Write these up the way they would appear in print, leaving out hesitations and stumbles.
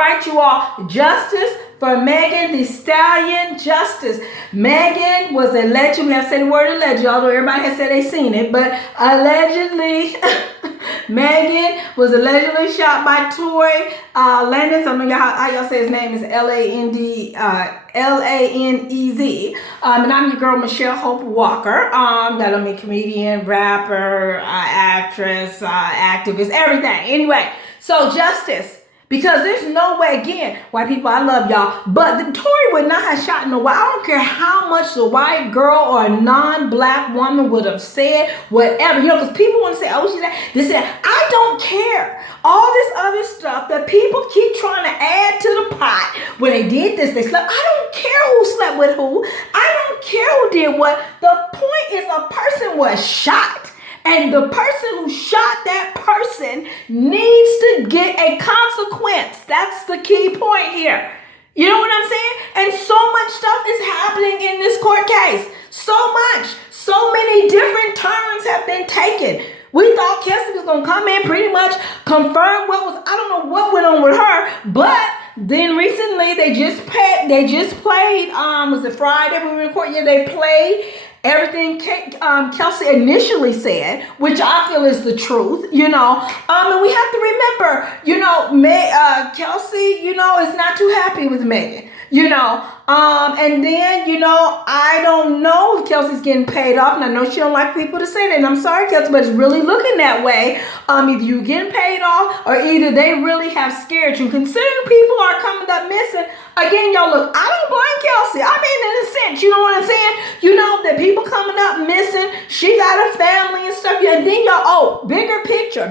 right, you all. Justice for Megan Thee Stallion. Justice. Megan was allegedly, I've said the word alleged, although everybody has said they seen it, but allegedly, Megan was allegedly shot by Tory Lanez. I don't know how y'all say his name is Lanez. And I'm your girl, Michelle Hope Walker. That I'm a comedian, rapper, actress, activist, everything. Anyway, so justice. Because there's no way, again, white people, I love y'all, but the Tory would not have shot no white. I don't care how much the white girl or a non-black woman would have said, whatever. You know, because people want to say, oh, she's that. They say, I don't care. All this other stuff that people keep trying to add to the pot. When they did this, they slept. I don't care who slept with who. I don't care who did what. The point is a person was shot. And the person who shot that person needs to get a consequence. That's the key point here. You know what I'm saying? And so much stuff is happening in this court case. So much. So many different turns have been taken. We thought Kelsey was going to come in pretty much confirm what was, I don't know what went on with her, but then recently they just played, was it Friday we recorded? Yeah, they played everything Kelsey initially said, which I feel is the truth, you know. And we have to remember, you know, Kelsey, you know, is not too happy with Megan, you know. And then, you know, I don't know if Kelsey's getting paid off, and I know she don't like people to say that, and I'm sorry, Kelsey, but it's really looking that way. Either you getting paid off, or either they really have scared you. Considering people are coming up missing, again, y'all, look, I don't blame Kelsey. I mean, in a sense, you know what I'm saying? You know, that people coming up missing, she got a family and stuff, and then y'all, bigger picture.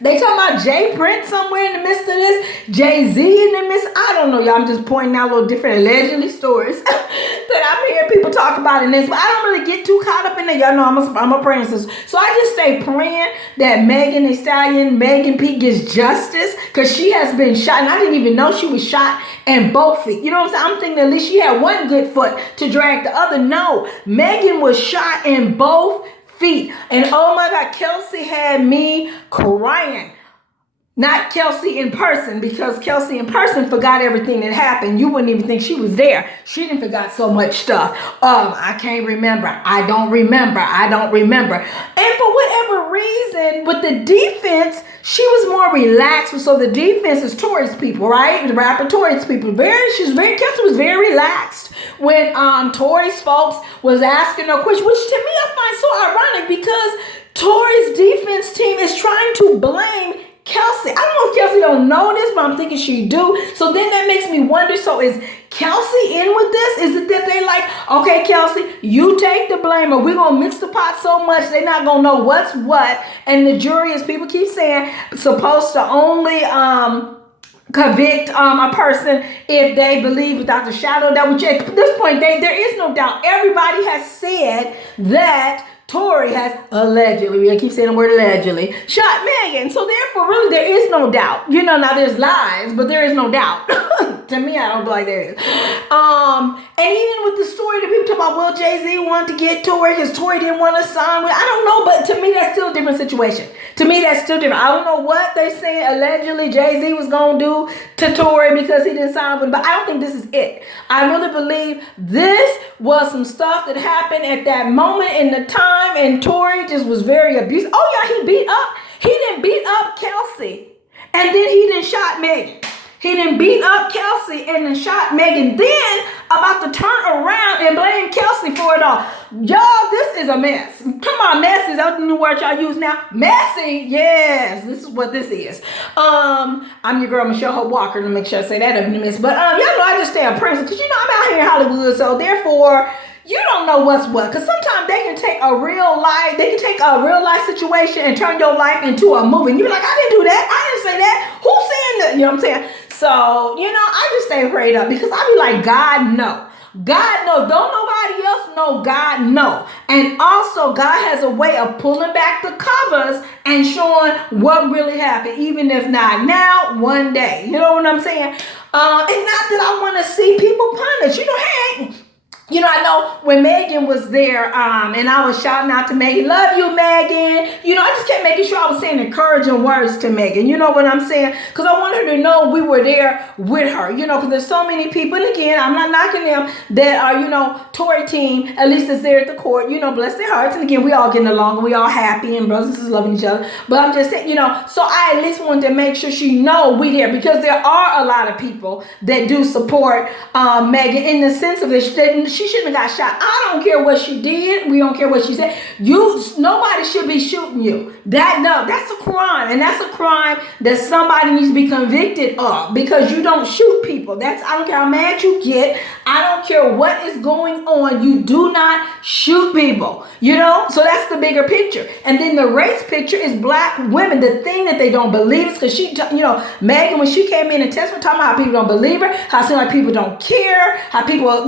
They talking about Jay Prince somewhere in the midst of this, Jay-Z in the midst. I don't know, y'all. I'm just pointing out little different allegedly stories that I'm hearing people talk about in this. But I don't really get too caught up in it. Y'all know I'm a praying sister. So I just stay praying that Megan Thee Stallion, Megan P gets justice, because she has been shot. And I didn't even know she was shot in both feet. You know what I'm saying? I'm thinking at least she had one good foot to drag the other. No, Megan was shot in both feet. And oh my God, Kelsey had me crying. Not Kelsey in person, because Kelsey in person forgot everything that happened. You wouldn't even think she was there. She didn't forgot so much stuff. I can't remember. I don't remember. And for whatever reason, with the defense, she was more relaxed. So the defense is Tory's people, right? The rapper Tory's people. Kelsey was very relaxed when Tory's folks was asking her questions, which to me I find so ironic, because Tory's defense team is trying to blame Kelsey. I don't know if Kelsey don't know this, but I'm thinking she do. So then that makes me wonder, so is Kelsey in with this? Is it that they like, okay, Kelsey, you take the blame, or we're going to mix the pot so much they're not going to know what's what. And the jury, as people keep saying, supposed to only convict a person if they believe without the shadow of doubt. Which at this point, there is no doubt. Everybody has said that Tory has allegedly, we keep saying the word allegedly, shot Megan. So therefore, really, there is no doubt. You know, now there's lies, but there is no doubt. To me, I don't feel like there is. And even with the story that people talk about, well, Jay-Z wanted to get Tory because Tory didn't want to sign with. I don't know, but to me, that's still a different situation. To me, that's still different. I don't know what they're saying allegedly Jay-Z was going to do to Tory because he didn't sign with him, but I don't think this is it. I really believe this was some stuff that happened at that moment in the time, and Tory just was very abusive. Oh, yeah, he didn't beat up Kelsey, and then he didn't shot Megan. He didn't beat up Kelsey and then shot Megan. Then about to turn around and blame Kelsey for it all. Y'all, this is a mess. Come on, mess is that the new word y'all use now? Messy, yes. This is what this is. I'm your girl, Michelle Hope Walker. Let me make sure I say that up in the midst. But y'all know I just stay on principle, because you know I'm out here in Hollywood, so therefore you don't know what's what. Because sometimes they can take a real life situation and turn your life into a movie. And you're like, I didn't do that. I didn't say that. Who's saying that? You know what I'm saying? So, you know, I just stay prayed up, because I be like, God, no. God, no. Don't nobody else know. God, no. And also, God has a way of pulling back the covers and showing what really happened, even if not now, one day. You know what I'm saying? And not that I want to see people punished. You know, hey, I know when Megan was there, and I was shouting out to Megan, love you, Megan. I just kept making sure I was saying encouraging words to Megan. You know what I'm saying? Because I wanted her to know we were there with her, because there's so many people, and again, I'm not knocking them, that are, Tory team, at least is there at the court, bless their hearts. And again, we all getting along, and we all happy, and brothers and sisters loving each other. But I'm just saying, so I at least wanted to make sure she know we there, because there are a lot of people that do support Megan in the sense of this. She shouldn't have got shot. I don't care what she did. We don't care what she said. Nobody should be shooting you. That's a crime, and that's a crime that somebody needs to be convicted of, because you don't shoot people. I don't care how mad you get. I don't care what is going on. You do not shoot people. So that's the bigger picture. And then the race picture is black women. The thing that they don't believe is because Megan, when she came in and testified, talking about how people don't believe her, how it seems like people don't care, how people,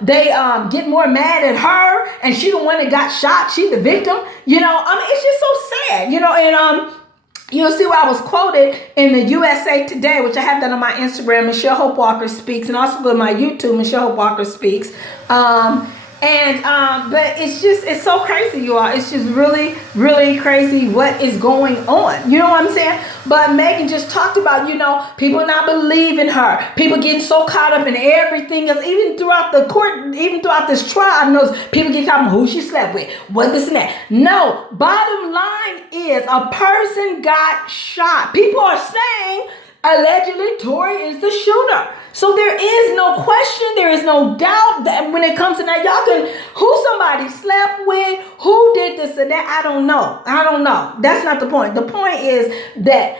they get more mad at her, and she the one that got shot. She the victim. It's just so sad. And you'll see where I was quoted in the USA Today, which I have that on my Instagram, Michelle Hope Walker Speaks, and also go to my YouTube, Michelle Hope Walker Speaks. But it's so crazy, you all. It's just really, really crazy what is going on. You know what I'm saying? But Megan just talked about, people not believing her. People getting so caught up in everything else. Even throughout the court, even throughout this trial, people get caught up in who she slept with, what this and that. No, bottom line is a person got shot. People are saying allegedly Tory is the shooter. So there is no question, there is no doubt that when it comes to that, who somebody slept with, who did this and that, I don't know. That's not the point. The point is that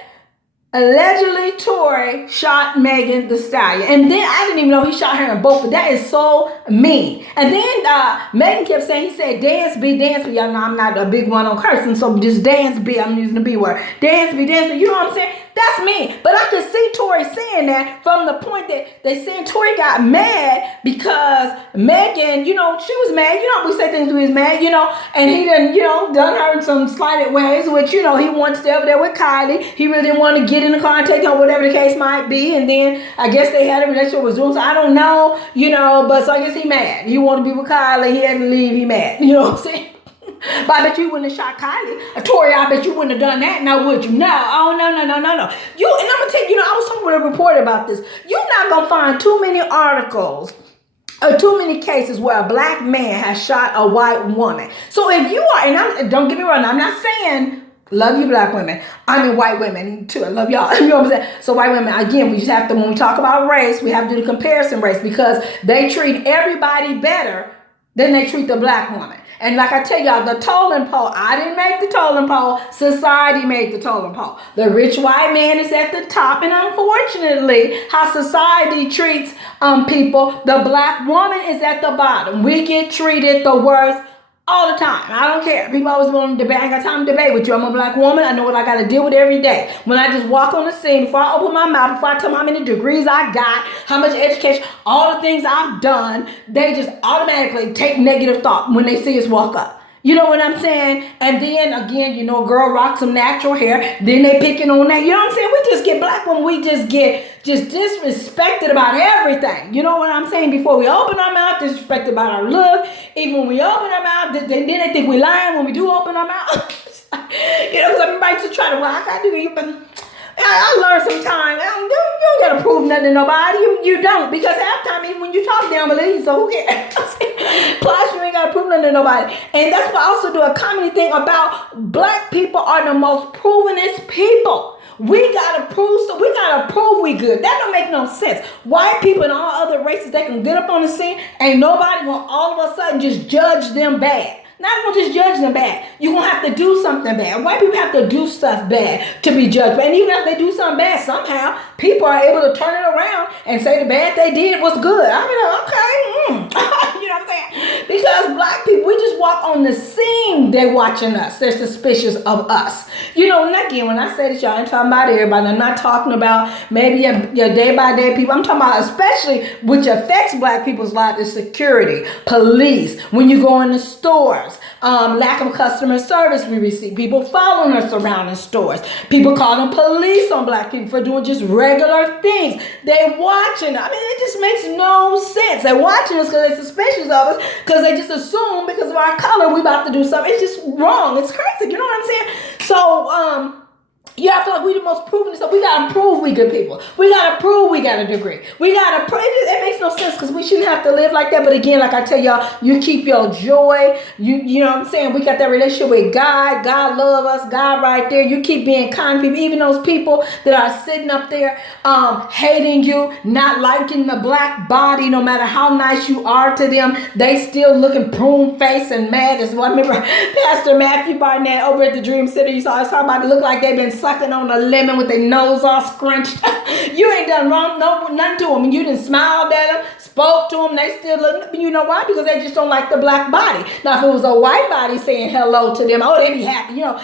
allegedly Tory shot Megan Thee Stallion. And then I didn't even know he shot her in both, but that is so mean. And then Megan kept saying, he said, dance B. Y'all know I'm not a big one on cursing, so just dance B. I'm using the B word. Dance B. You know what I'm saying? That's me. But I could see Tory saying that from the point that they saying Tory got mad because Megan, she was mad. We say things when he was mad, and he done her in some slighted ways, which, he wanted to stay over there with Kylie. He really didn't want to get in the car and take her, whatever the case might be. And then I guess they had a relationship with Zoom, so I don't know, but so I guess he mad. He wanted to be with Kylie. He had to leave. He mad. You know what I'm saying? But I bet you wouldn't have shot Kylie. Tory, I bet you wouldn't have done that. Now, would you? No. Oh, no. And I'm going to tell you, I was talking with a reporter about this. You're not going to find too many articles or too many cases where a black man has shot a white woman. So if you are, and don't get me wrong, I'm not saying love you black women. I mean white women too. I love y'all. You know what I'm saying? So white women, again, we just have to, when we talk about race, we have to do the comparison race, because they treat everybody better than they treat the black woman. And like I tell y'all, the totem pole, I didn't make the totem pole. Society made the totem pole. The rich white man is at the top. And unfortunately, how society treats people, the black woman is at the bottom. We get treated the worst all the time. I don't care. People always want to debate. I ain't got time to debate with you. I'm a black woman. I know what I got to deal with every day. When I just walk on the scene, before I open my mouth, before I tell them how many degrees I got, how much education, all the things I've done, they just automatically take negative thought when they see us walk up. You know what I'm saying? And then again, girl rocks some natural hair. Then they picking on that. You know what I'm saying? We just get black women. We just get disrespected about everything. You know what I'm saying? Before we open our mouth, disrespected about our look. Even when we open our mouth, then they think we lying when we do open our mouth. Because everybody just try to, I got to do you, but I learned sometimes, you don't got to prove nothing to nobody. You don't. Because half the time, even when you talk, they don't believe you, so who cares? Plus, you ain't got to prove nothing to nobody. And that's why I also do a comedy thing about black people are the most provenest people. We gotta prove we good. That don't make no sense. White people and all other races, they can get up on the scene, ain't nobody gonna all of a sudden just judge them bad. Not gonna just judge them bad. You're gonna have to do something bad. White people have to do stuff bad to be judged. And even if they do something bad, somehow people are able to turn it around and say the bad they did was good. I mean, okay. You know what I'm saying? Because black people, we just walk on the scene, they're watching us. They're suspicious of us. And again, when I say this, y'all ain't talking about everybody. I'm not talking about maybe your day-by-day people. I'm talking about especially which affects black people's lives is security, police, when you go in the stores, lack of customer service we receive, people following us around in stores, people calling police on black people for doing just regular things. They watching. I mean, it just makes no sense. They're watching us because they're suspicious pictures of us because they just assume because of our color we about to do something. It's just wrong. It's crazy. You know what I'm saying? So, yeah, I feel like we the most proven stuff. We gotta prove we good people. We gotta prove we got a degree. We gotta prove. It makes no sense because we shouldn't have to live like that. But again, like I tell y'all, you keep your joy. You know what I'm saying? We got that relationship with God. God love us. God right there. You keep being kind to people. Even those people that are sitting up there hating you, not liking the black body, no matter how nice you are to them, they still looking prune face and mad as well. I remember Pastor Matthew Barnett over at the Dream Center, you saw us talking about it look like they've been sucking on a lemon with their nose all scrunched. You ain't done wrong, nothing to them. And you done smiled at them, spoke to them, they still look. You know why? Because they just don't like the black body. Now, if it was a white body saying hello to them, oh, they be happy. You know,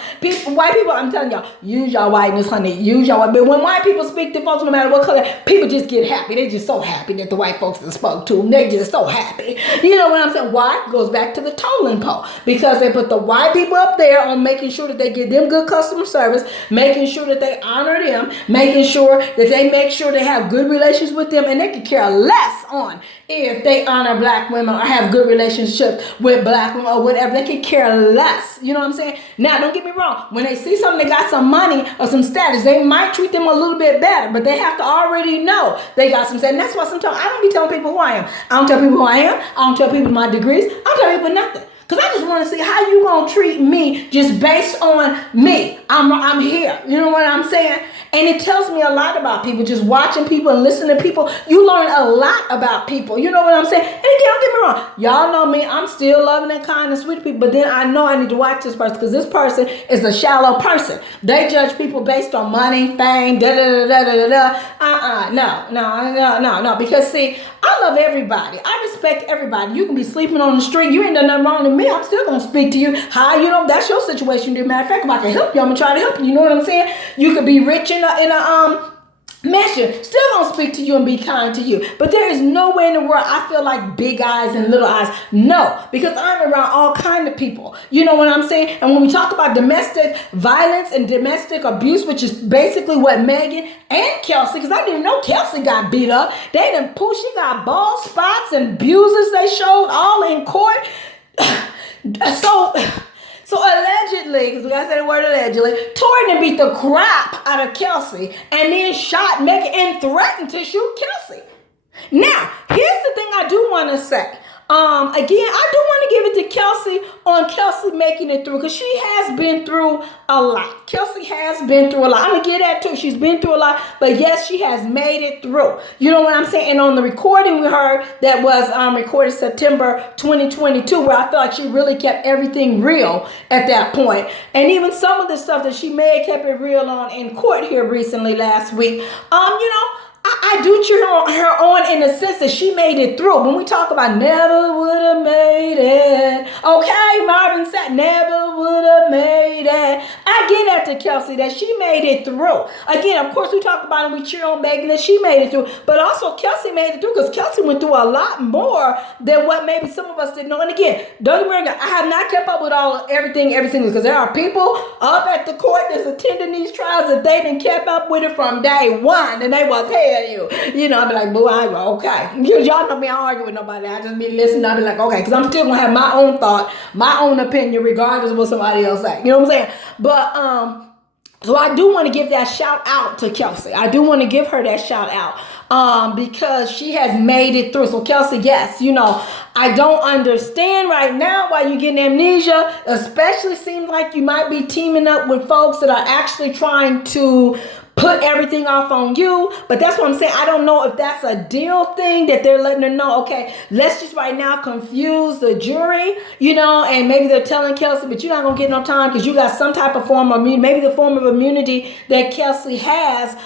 white people, I'm telling y'all, use y'all whiteness, honey. Use y'all white. But when white people speak to folks, no matter what color, people just get happy. They just so happy that the white folks that spoke to them. They just so happy. You know what I'm saying? Why? It goes back to the tolling pole. Because they put the white people up there on making sure that they give them good customer service, making sure that they honor them, making sure that they make sure they have good relations with them, and they could care less on if they honor black women or have good relationships with black women or whatever. They could care less. You know what I'm saying? Now, don't get me wrong. When they see something, they got some money or some status, they might treat them a little bit better, but they have to already know they got some status. And that's why sometimes I don't be telling people who I am. I don't tell people who I am. I don't tell people my degrees. I don't tell people nothing. Because I just want to see how you going to treat me just based on me. I'm here. You know what I'm saying? And it tells me a lot about people. Just watching people and listening to people, you learn a lot about people. You know what I'm saying? And again, don't get me wrong. Y'all know me. I'm still loving and kind and sweet to people. But then I know I need to watch this person because this person is a shallow person. They judge people based on money, fame, No. Because see, I love everybody. I respect everybody. You can be sleeping on the street. You ain't done nothing wrong to me. I'm still going to speak to you. How, you know, that's your situation. As a matter of fact, if I can help you, I'm going to try to help you. You know what I'm saying? You could be rich in a measure, still gonna speak to you and be kind to you. But there is nowhere in the world I feel like big eyes and little eyes. No, because I'm around all kind of people. You know what I'm saying? And when we talk about domestic violence and domestic abuse, which is basically what Megan and Kelsey, because I didn't know Kelsey got beat up. They done pull, she got bald spots and bruises they showed all in court. So allegedly, because we gotta say the word allegedly, Tory done beat the crap out of Kelsey and then shot Megan and threatened to shoot Kelsey. Now, here's the thing I do want to say. Again, I do want to give it to Kelsey on Kelsey making it through because she has been through a lot. Kelsey has been through a lot. I'm going to get that too. She's been through a lot, but yes, she has made it through. You know what I'm saying? And on the recording we heard that was recorded September 2022, where I feel like she really kept everything real at that point. And even some of the stuff that she may have kept it real on in court here recently last week, you know, I do cheer her on in the sense that she made it through. When we talk about never would have made it. Okay, Marvin said never would have made it. I get that to Kelsey that she made it through. Again, of course, we talk about it and we cheer on Megan that she made it through. But also Kelsey made it through because Kelsey went through a lot more than what maybe some of us didn't know. And again, don't get me wrong, I have not kept up with everything because there are people up at the court that's attending these trials that they didn't kept up with it from day one. And they was here. You know, I'll be like, boo, okay. Y'all know me, I don't argue with nobody. I just be listening. I'll be like, okay, because I'm still going to have my own thought, my own opinion, regardless of what somebody else say. You know what I'm saying? But, so I do want to give that shout out to Kelsey. I do want to give her that shout out because she has made it through. So Kelsey, yes, you know, I don't understand right now why you're getting amnesia, especially seems like you might be teaming up with folks that are actually trying to put everything off on you. But that's what I'm saying. I don't know if that's a deal thing that they're letting her know, okay, let's just right now confuse the jury, you know, and maybe they're telling Kelsey, but you're not going to get no time because you got some type of form of immunity, maybe the form of immunity that Kelsey has.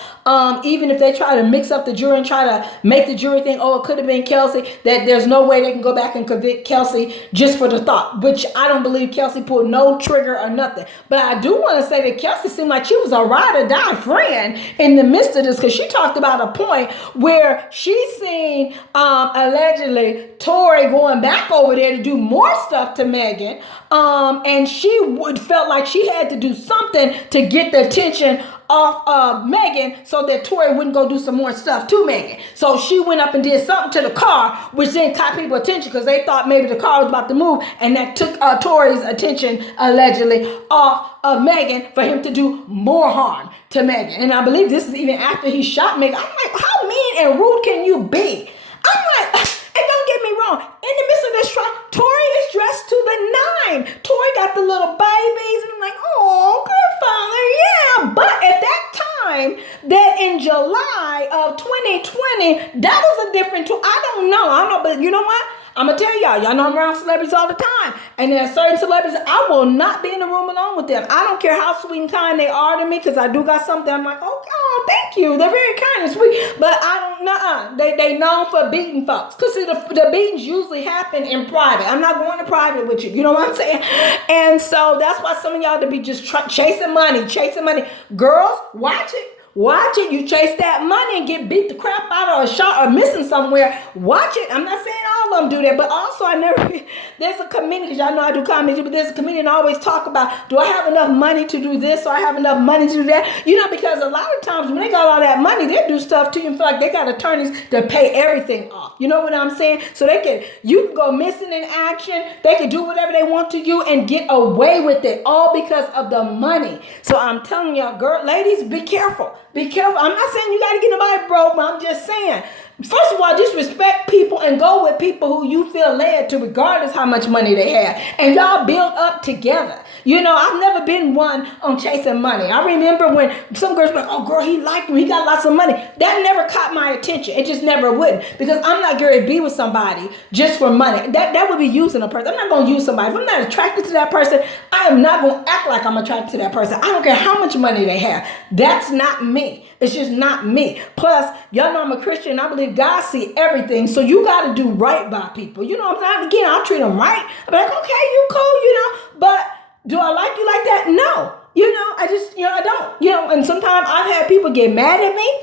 Even if they try to mix up the jury and try to make the jury think, oh, it could have been Kelsey, that there's no way they can go back and convict Kelsey just for the thought, which I don't believe Kelsey pulled no trigger or nothing. But I do want to say that Kelsey seemed like she was a ride or die friend in the midst of this because she talked about a point where she seen allegedly Tory going back over there to do more stuff to Megan. And she felt like she had to do something to get the attention off of Megan so that Tory wouldn't go do some more stuff to Megan. So she went up and did something to the car, which then caught people's attention because they thought maybe the car was about to move, and that took Tory's attention allegedly off of Megan for him to do more harm to Megan. And I believe this is even after he shot Megan. I'm like, how mean and rude can you be? I'm like, and don't get me wrong, in the midst of this trial, Tory is dressed to the nine. Tory got the little babies, and I'm like, oh, good father, yeah. But at that time, that in July of 2020, that was a different tool. I don't know, but you know what? I'm going to tell y'all know I'm around celebrities all the time. And there are certain celebrities, I will not be in the room alone with them. I don't care how sweet and kind they are to me, because I do got something. I'm like, oh, thank you. They're very kind and sweet. But I don't know. They known for beating folks. Because the beatings usually happen in private. I'm not going to private with you. You know what I'm saying? And so that's why some of y'all to be just chasing money. Girls, watch it. Watch it. You chase that money and get beat the crap out or shot or missing somewhere. Watch it. I'm not saying all of them do that, but also there's a comedian, because y'all know I do comedy, but there's a comedian always talk about, do I have enough money to do this or I have enough money to do that? You know, because a lot of times when they got all that money, they do stuff to you and feel like they got attorneys to pay everything off. You know what I'm saying? So you can go missing in action. They can do whatever they want to you and get away with it, all because of the money. So I'm telling y'all, ladies, be careful. Be careful. I'm not saying you got to get nobody broke, but I'm just saying, first of all, just respect people and go with people who you feel led to, regardless how much money they have. And y'all build up together. You know, I've never been one on chasing money. I remember when some girls were like, oh, girl, he liked me. He got lots of money. That never caught my attention. It just never would. Because I'm not going to be with somebody just for money. That would be using a person. I'm not going to use somebody. If I'm not attracted to that person, I am not going to act like I'm attracted to that person. I don't care how much money they have. That's not me. It's just not me. Plus, y'all know I'm a Christian and I believe God see everything. So you got to do right by people. You know what I'm saying? Again, I'll treat them right. I'm like, okay, you cool, you know. But do I like you like that? No. You know, I don't. You know, and sometimes I've had people get mad at me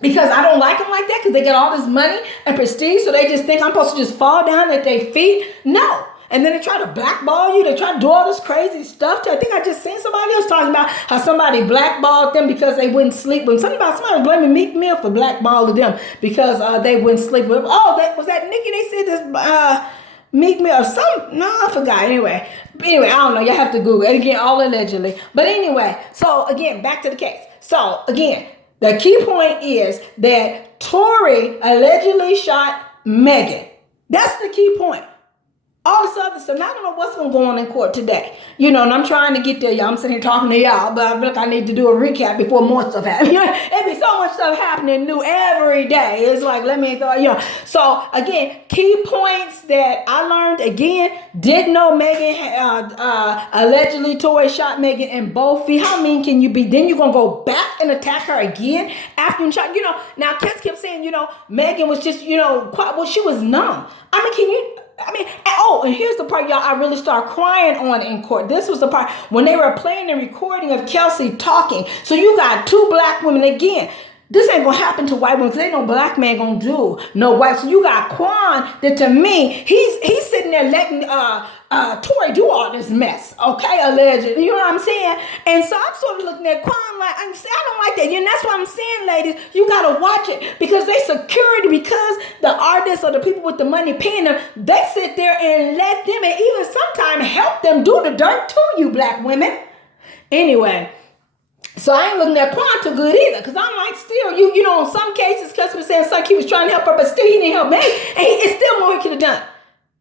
because I don't like them like that, because they get all this money and prestige. So they just think I'm supposed to just fall down at their feet. No. And then they try to blackball you. They try to do all this crazy stuff. I think I just seen somebody else talking about how somebody blackballed them because they wouldn't sleep with them. Somebody was blaming Meek Mill for blackballing them because they wouldn't sleep with them. Oh, was that Nicki? They said this Meek Mill or some. No, I forgot. Anyway, I don't know. You have to Google it. Again, all allegedly. But anyway, so again, back to the case. So again, the key point is that Tory allegedly shot Megan. That's the key point. All this other stuff. Now, I don't know what's going to go on in court today. You know, and I'm trying to get there, y'all. I'm sitting here talking to y'all, but I feel like I need to do a recap before more stuff happens. You know, it'd be so much stuff happening new every day. It's like, let me throw, you know. So, again, key points that I learned, again, didn't know Megan, allegedly Tory shot Megan in both feet. How mean can you be? Then you're going to go back and attack her again after you shot, you know. Now, Kes kept saying, you know, Megan was just, you know, well, she was numb. And here's the part, y'all, I really started crying on in court. This was the part when they were playing the recording of Kelsey talking. So you got two black women. Again, this ain't gonna happen to white women because ain't no black man gonna do no white. So you got Quan that, to me, he's sitting there letting Tory do all this mess, okay, allegedly. You know what I'm saying? And so I'm sort of looking at Quan like, I don't like that. And that's what I'm saying, ladies. You gotta watch it because they security, because the artists or the people with the money paying them, they sit there and let them, and even sometimes help them do the dirt to you, black women. Anyway. So I ain't looking at Quan too good either, because I'm like, still, you know, in some cases, customer saying like he was trying to help her, but still he didn't help me. And it's still more he could have done.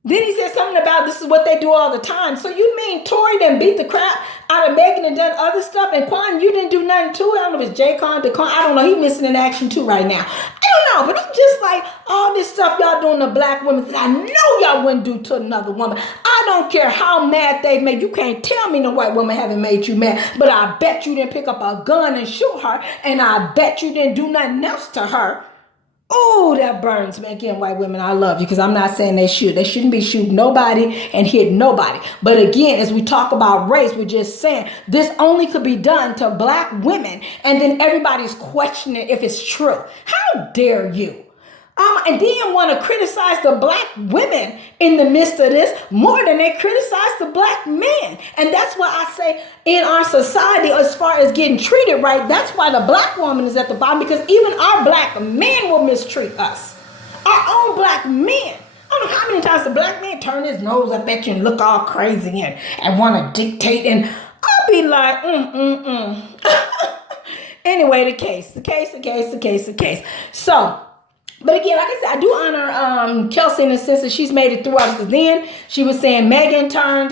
Then he said something about this is what they do all the time. So you mean Tory done beat the crap out of Megan and done other stuff, and Quan, you didn't do nothing to it? I don't know if it's J-Con, DeCon, I don't know. He missing in action too right now. I don't know, but I'm just like, all this stuff y'all doing to black women that I know y'all wouldn't do to another woman. I don't care how mad they made you. Can't tell me no white woman haven't made you mad, but I bet you didn't pick up a gun and shoot her, and I bet you didn't do nothing else to her. Oh, that burns me. Again, white women, I love you, because I'm not saying they should. They shouldn't be shooting nobody and hit nobody. But again, as we talk about race, we're just saying this only could be done to black women, and then everybody's questioning if it's true. How dare you? And then want to criticize the black women in the midst of this more than they criticize the black men. And that's why I say in our society, as far as getting treated right, that's why the black woman is at the bottom, because even our black men will mistreat us. Our own black men. I don't know how many times the black man turn his nose up at you and look all crazy and want to dictate. And I'll be like, Anyway, the case. So, but again, like I said, I do honor Kelsey in the sense that she's made it through us. Because then she was saying Megan turned,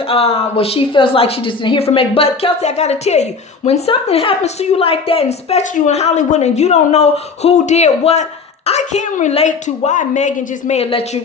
she feels like she just didn't hear from Megan. But Kelsey, I got to tell you, when something happens to you like that, and especially you in Hollywood, and you don't know who did what, I can relate to why Megan just may have let you,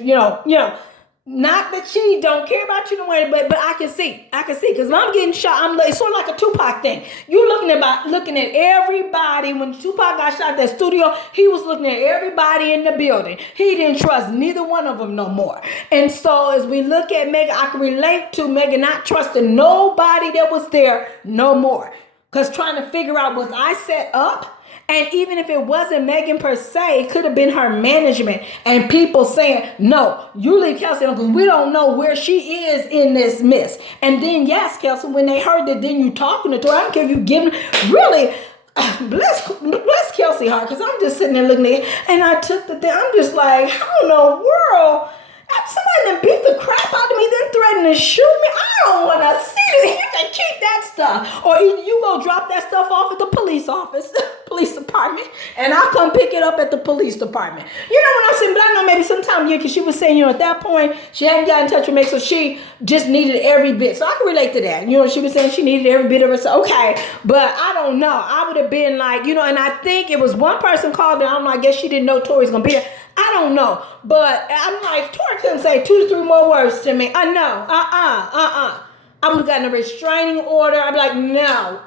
not that she don't care about you no way, but I can see, because when I'm getting shot, it's sort of like a Tupac thing. You looking at everybody. When Tupac got shot at that studio, he was looking at everybody in the building. He didn't trust neither one of them no more. And so as we look at Megan, I can relate to Megan not trusting nobody that was there no more, because trying to figure out, was I set up? And even if it wasn't Megan per se, it could have been her management and people saying, no, you leave Kelsey alone because we don't know where she is in this mess. And then, yes, Kelsey, when they heard that, then you talking to her, I don't care if you giving, really, bless Kelsey heart, because I'm just sitting there looking at it, and I took the thing, I'm just like, how in the world? Somebody done beat the crap out of me, then threatened to shoot me. I don't want to see it. You can keep that stuff. Or either you go drop that stuff off at the police office, police department, and I'll come pick it up at the police department. You know what I'm saying? But I know maybe sometime, because she was saying, at that point, she hadn't gotten in touch with me, so she just needed every bit. So I can relate to that. She was saying she needed every bit of herself. Okay, but I don't know. I would have been like, and I think it was one person called, and I don't know, I guess she didn't know Tori's going to be there. I don't know, but I'm like, Tori couldn't say 2 to 3 more words to me. I know, I would have gotten a restraining order. I'd be like, no,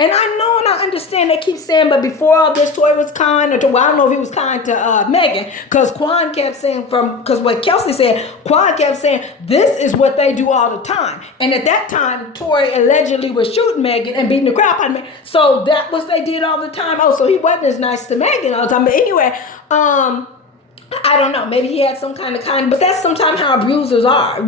And I know and I understand they keep saying, but before all this, Tori was kind, I don't know if he was kind to Megan, because Quan kept saying, because what Kelsey said, Quan kept saying, this is what they do all the time. And at that time, Tori allegedly was shooting Megan and beating the crap out of me. So that was they did all the time. Oh, so he wasn't as nice to Megan all the time. But anyway, I don't know. Maybe he had some kind, but that's sometimes how abusers are,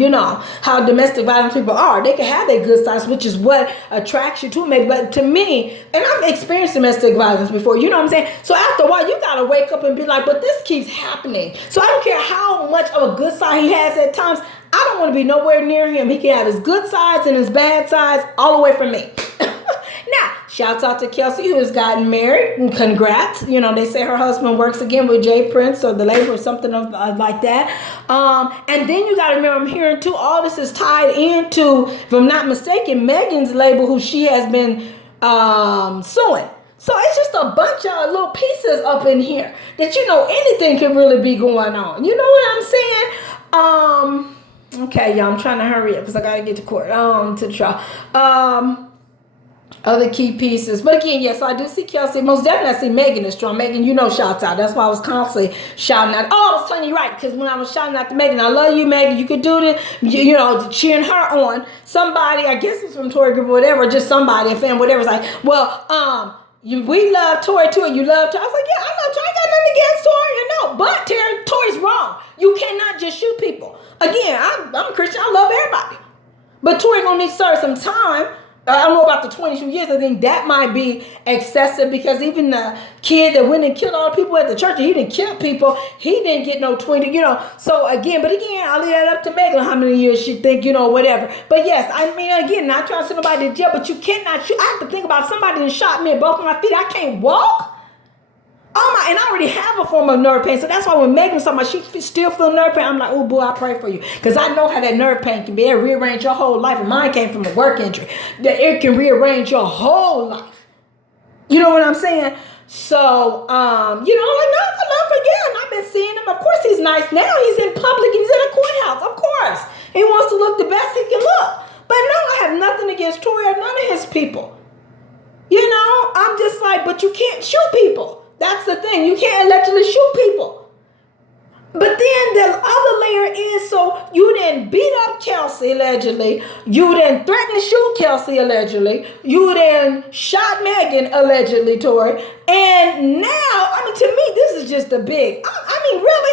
how domestic violence people are. They can have their good sides, which is what attracts you to me. But to me, and I've experienced domestic violence before, you know what I'm saying? So after a while, you got to wake up and be like, but this keeps happening. So I don't care how much of a good side he has at times. I don't want to be nowhere near him. He can have his good sides and his bad sides all away from me. Now, shouts out to Kelsey, who has gotten married. And congrats. They say her husband works again with Jay Prince or the label or something like that. And then you got to remember, I'm hearing too, all this is tied into, if I'm not mistaken, Megan's label, who she has been suing. So it's just a bunch of little pieces up in here that, anything can really be going on. You know what I'm saying? Okay, y'all, I'm trying to hurry up because I got to get to court, to the trial. Other key pieces. But again, yes, I do see Kelsey. Most definitely I see Megan is strong. Megan, shouts out. That's why I was constantly shouting out. Oh, I was telling you right. Because when I was shouting out to Megan, I love you, Megan. You could do this. Cheering her on. Somebody, I guess it's from Tori Group or whatever, just somebody, a fan, whatever. It's like, well, we love Tori too, and you love Tori. I was like, yeah, I love Tori. I got nothing against Tori, But Tori's wrong. You cannot just shoot people. Again, I'm a Christian. I love everybody. But Tori gonna need to serve some time. I don't know about the 22 years. I think that might be excessive, because even the kid that went and killed all the people at the church, he didn't kill people. He didn't get no 20, So again, I'll leave that up to Megan how many years she think, whatever. But yes, again, not trying to send nobody to jail, but you cannot shoot. I have to think about somebody that shot me in both of my feet. I can't walk. And I already have a form of nerve pain. So that's why when Megan was talking about she still feel nerve pain, I'm like, oh boy, I pray for you. Because I know how that nerve pain can be. It rearrange your whole life. And mine came from a work injury. That it can rearrange your whole life. You know what I'm saying? So, I'm like, no, love again. I've been seeing him. Of course he's nice now. He's in public. He's in a courthouse. Of course. He wants to look the best he can look. But no, I have nothing against Tori or none of his people. I'm just like, but you can't shoot people. That's the thing. You can't allegedly shoot people. But then the other layer is, so you didn't beat up Kelsey allegedly. You didn't threaten to shoot Kelsey allegedly. You didn't shot Megan allegedly, Tori. And now, to me, this is just a big, really?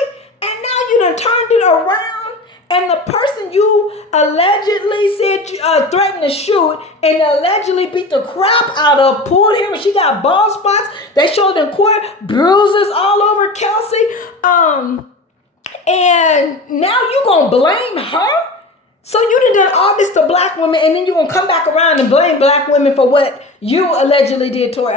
done turned it around, and the person you allegedly said threatened to shoot and allegedly beat the crap out of pulled him, and she got bald spots. They showed in court bruises all over Kelsey. And now you gonna blame her? So you done all this to black women, and then you gonna come back around and blame black women for what you allegedly did to her?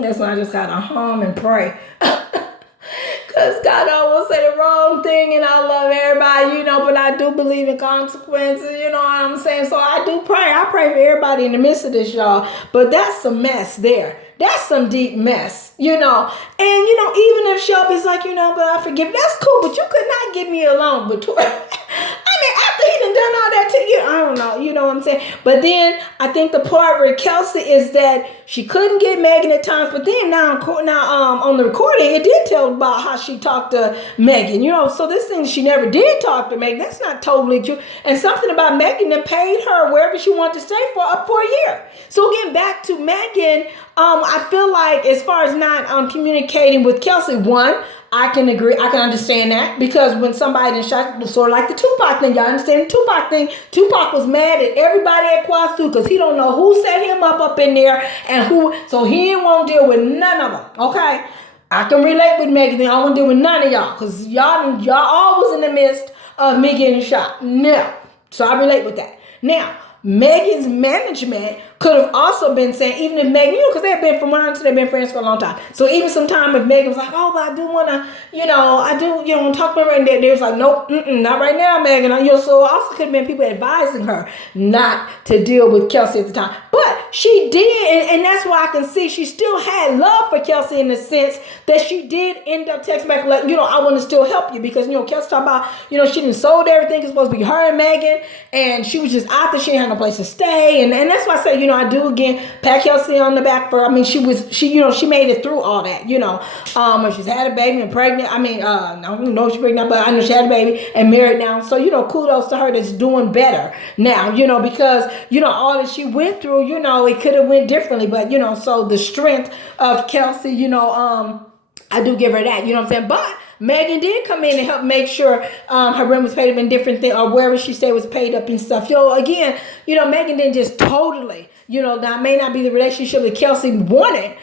That's why I just gotta hum and pray. Because God almost said the wrong thing, and I love everybody, but I do believe in consequences, you know what I'm saying? So I do pray. I pray for everybody in the midst of this, y'all. But that's some mess there. That's some deep mess, And, even if Shelby's like, but I forgive, that's cool, but you could not get me alone. But after he done all that to you, I don't know, you know what I'm saying? But then I think the part where Kelsey is that she couldn't get Megan at times, but then now on the recording, it did tell about how she talked to Megan, so this thing she never did talk to Megan, that's not totally true. And something about Megan that paid her wherever she wanted to stay for up for a year. So getting back to Megan, I feel like as far as not communicating with Kelsey, one, I can agree. I can understand that because when somebody done shot, sort of like the Tupac thing, y'all understand the Tupac thing? Tupac was mad at everybody at Quastu because he don't know who set him up in there and who, so he didn't want to deal with none of them, okay? I can relate with Megan. I don't want to deal with none of y'all because y'all all was in the midst of me getting shot. No. So I relate with that. Now, Megan's management could have also been saying, even if Megan, because they've been from around, they've been friends for a long time. So even sometime if Megan was like, oh, but I do want to, want to talk to her, and they was like, nope, not right now, Megan. So also could have been people advising her not to deal with Kelsey at the time. But she did, and that's why I can see she still had love for Kelsey in the sense that she did end up texting back, like, I want to still help you because, Kelsey talking about, she didn't sold everything. It's supposed to be her and Megan, and she was just out there. She didn't have no place to stay, and that's why I say, I do again pat Kelsey on the back for. She made it through all that. When she's had a baby and pregnant. I don't know if she's pregnant, but I know she had a baby and married now. So kudos to her that's doing better now. Because all that she went through. It could have went differently, but so the strength of Kelsey. I do give her that. You know what I'm saying, but Megan did come in and help make sure her rent was paid up and different things, or wherever she stayed was paid up and stuff. Again, Megan didn't just totally, that may not be the relationship that Kelsey wanted,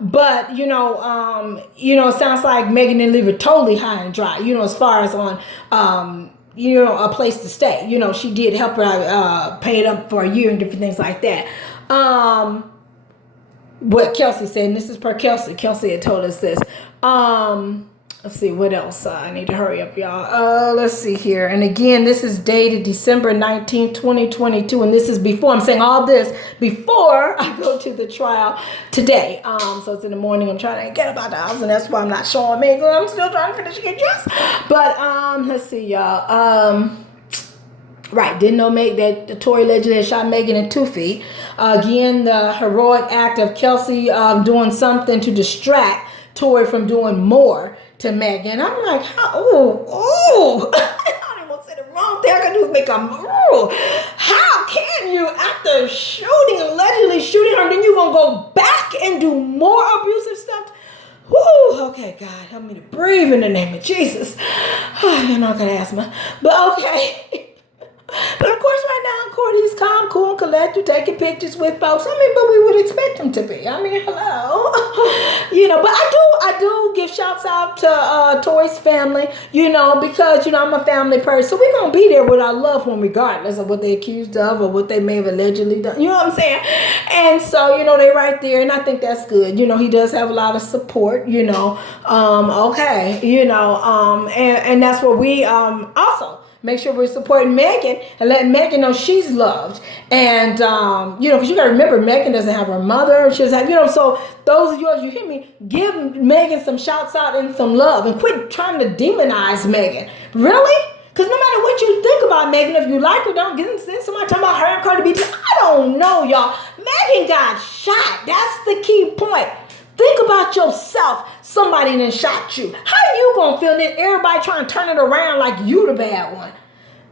but, it sounds like Megan didn't leave her totally high and dry, as far as on, a place to stay. She did help her pay it up for a year and different things like that. What Kelsey said, and this is per Kelsey. Kelsey had told us this. Let's see, what else? I need to hurry up, y'all. Let's see here. And again, this is dated December 19th, 2022. And this is before, I'm saying all this before I go to the trial today. So it's in the morning. I'm trying to get about the house, and that's why I'm not showing me. I'm still trying to finish getting dressed. But let's see, y'all. Right, didn't know that Tory allegedly had shot Megan in 2 feet. Again, the heroic act of Kelsey doing something to distract Tory from doing more to Megan. I'm like, I don't even want to say the wrong thing. I can do is make a how can you, after allegedly shooting her, then you gonna go back and do more abusive stuff? Okay, God, help me to breathe in the name of Jesus. You're not gonna ask me, but okay. But of course, right now in court, he's calm, cool, and collected, taking pictures with folks. But we would expect him to be. Hello. But I do give shouts out to Tory's family, because, I'm a family person. So we're going to be there with our loved one, regardless of what they're accused of or what they may have allegedly done. You know what I'm saying? And so, they're right there. And I think that's good. He does have a lot of support, okay, and that's what we also make sure we're supporting Megan and letting Megan know she's loved. And, because you got to remember, Megan doesn't have her mother. She doesn't have, so those of you hear me, give Megan some shouts out and some love and quit trying to demonize Megan. Really? Because no matter what you think about Megan, if you like her, don't get somebody talking about her and Cardi B. I don't know, y'all. Megan got shot. That's the key point. Think about yourself. Somebody done shot you. How you gonna feel then everybody trying to turn it around like you the bad one?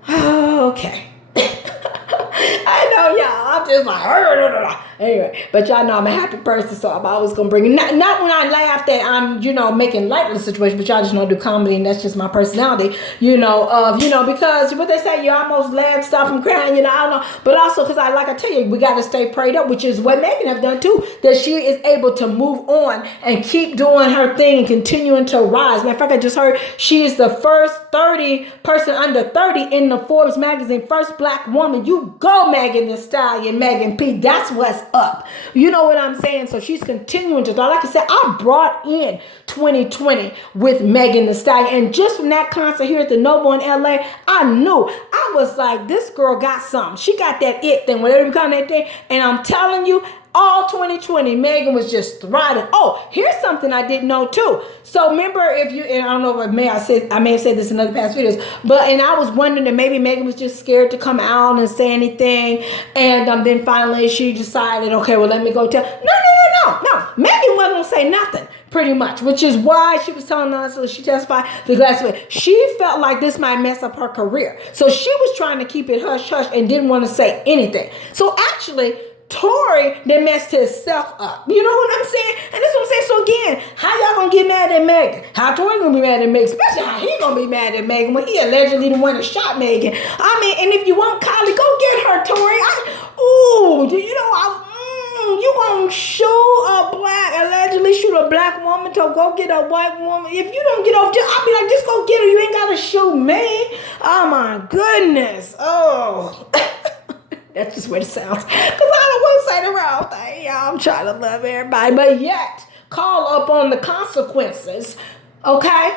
Okay. I know, y'all. I'm just like, anyway. But y'all know I'm a happy person, so I'm always gonna bring it. Not when I laugh laugh that I'm, making light of the situation, but y'all just don't do comedy, and that's just my personality, because what they say, you almost laugh, stop from crying, I don't know, but also because like I tell you, we got to stay prayed up, which is what Megan have done too, that she is able to move on and keep doing her thing and continuing to rise. Matter of fact, I just heard she is the first 30 person under 30 in the Forbes magazine, first black woman. You go, Megan Thee Stallion, Megan P. That's what's up. You know what I'm saying? So she's continuing to go. Like I said, I brought in 2020 with Megan Thee Stallion, and just from that concert here at the Novo in LA, I knew. I was like, this girl got something. She got that it thing, whatever you call that thing. And I'm telling you, all 2020, Megan was just thriving. Oh, here's something I didn't know too. So remember, and I don't know if I may have said this in other past videos, and I was wondering that maybe Megan was just scared to come out and say anything, and then finally she decided, okay, well, let me go tell. No. Megan wasn't gonna say nothing, pretty much, which is why she was telling us, so she testified the last week. She felt like this might mess up her career, so she was trying to keep it hush hush and didn't want to say anything. So actually, Tory then messed himself up. You know what I'm saying? And that's what I'm saying. So again, how y'all gonna get mad at Megan? How Tory gonna be mad at Megan? Especially how he gonna be mad at Megan when he allegedly the one that shot Megan. And if you want Kylie, go get her, Tory. You gonna allegedly shoot a black woman to go get a white woman? If you don't get off, I'll be like, just go get her. You ain't gotta shoot me. Oh my goodness. Oh. That's just what it sounds. Because I don't want to say the wrong thing. Y'all, I'm trying to love everybody. But yet, call up on the consequences. Okay?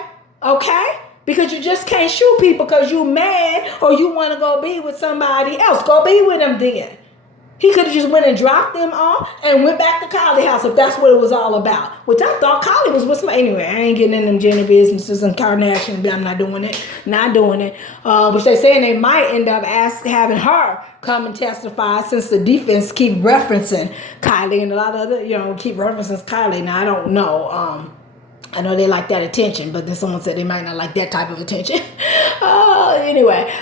Because you just can't shoot people because you mad or you want to go be with somebody else. Go be with them then. He could have just went and dropped them off and went back to Kylie house if that's what it was all about. Which I thought Kylie was with somebody. Anyway, I ain't getting in them Jenner businesses and Kardashian, but I'm not doing it. Which they saying they might end up having her come and testify since the defense keep referencing Kylie and a lot of other, keep referencing Kylie. Now, I don't know. I know they like that attention, but then someone said they might not like that type of attention. Anyway.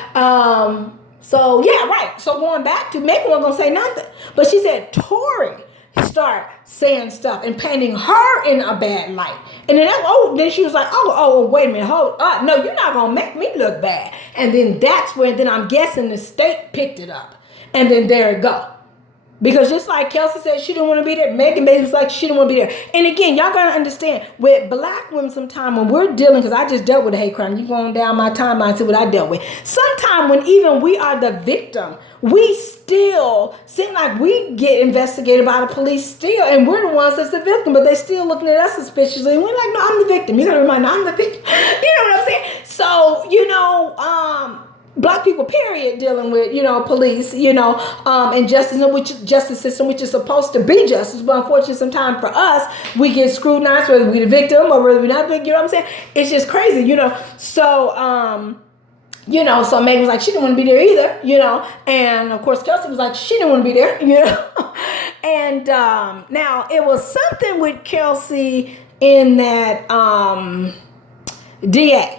So, yeah, right. So, going back to Megan wasn't going to say nothing. But she said Tory start saying stuff and painting her in a bad light. And then she was like, wait a minute, hold up. No, you're not going to make me look bad. And then that's when, I'm guessing the state picked it up. And then there it go. Because just like Kelsey said she didn't want to be there, Megan was like she didn't want to be there. And again, y'all got to understand, with black women sometimes when we're dealing, because I just dealt with a hate crime. You going down my timeline, see what I dealt with. Sometimes when even we are the victim, we still seem like we get investigated by the police still, and we're the ones that's the victim, but they still looking at us suspiciously. And we're like, no, I'm the victim. You got to remind me, I'm the victim. You know what I'm saying? So, Black people, period, dealing with, police, and justice system, which is supposed to be justice. But unfortunately, sometimes for us, we get scrutinized, whether we're the victim or whether we're not the victim. You know what I'm saying? It's just crazy, So, so Megan was like, she didn't want to be there either, And of course, Kelsey was like, she didn't want to be there, And now it was something with Kelsey in that DA.